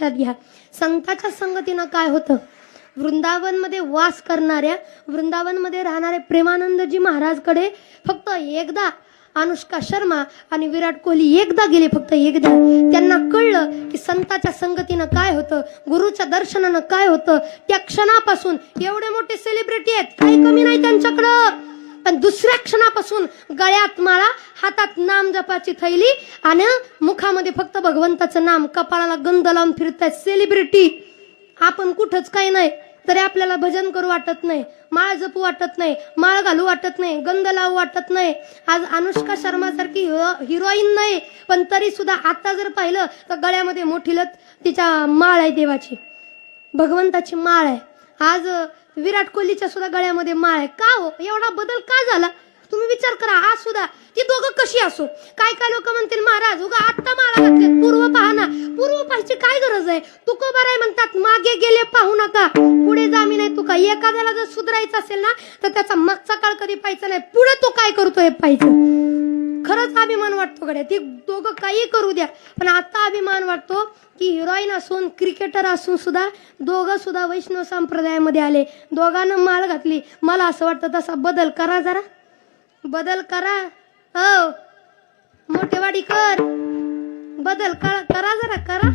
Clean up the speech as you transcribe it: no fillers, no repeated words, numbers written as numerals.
लक्षात घ्या. संताच्या संगतीनं काय होतं, वृंदावनमध्ये वास करणाऱ्या, वृंदावनमध्ये राहणारे प्रेमानंदजी महाराजकडे फक्त एकदा अनुष्का शर्मा आणि विराट कोहली एकदा गेले, फक्त एकदा. त्यांना कळलं की संताच्या संगतीनं काय होतं, गुरुच्या दर्शनानं काय होतं. त्या क्षणापासून एवढे मोठे सेलिब्रिटी आहेत, काही कमी नाही त्यांच्याकडं, पण दुसऱ्या क्षणापासून गळ्यात माळा, हातात नाम जपाची थैली आणि मुखामध्ये फक्त भगवंताचं नाम, कपाळाला गंध लावून फिरतायत सेलिब्रिटी. आपण कुठंच काही नाही तरी आपल्याला भजन करू वाटत नाही, माळ जपू वाटत नाही, माळ घालू वाटत नाही, गंध लावू वाटत नाही. आज अनुष्का शर्मा सारखी हिरोईन नाही, पण तरी सुद्धा आता जर पाहिलं तर गळ्यामध्ये मोठी लत तिच्या माळ आहे, देवाची भगवंताची माळ आहे. आज विराट कोहलीच्या सुद्धा गळ्यामध्ये माळ आहे. का हो, एवढा बदल का झाला? तुम्ही विचार करा. आज सुद्धा ती दोघं कशी असो, काय काय लोक म्हणतील महाराज उगा आत्ता माळा घातले, पूर्व पहा ना. पूर्व पाहायची काय गरज आहे? तुकोबाराय म्हणतात मागे गेले पाहू नका, पुढे जामी नाही तुका. एखाद्याला जर सुधारायचं असेल ना तर त्याचा मागचा काळ कधी पाहायचा नाही, पुढे तो काय करतोय पाहायचं. खरंच अभिमान वाटतो गड्या, ती दोघं काही करू द्या, पण आता अभिमान वाटतो की हिरोईन असून क्रिकेटर असून सुद्धा दोघं सुद्धा वैष्णव संप्रदायामध्ये आले, दोघांना माळ घातली. मला असं वाटतं तसा बदल करा, जरा बदल करा. हो मोठेवाडी कर, बदल करा जरा करा.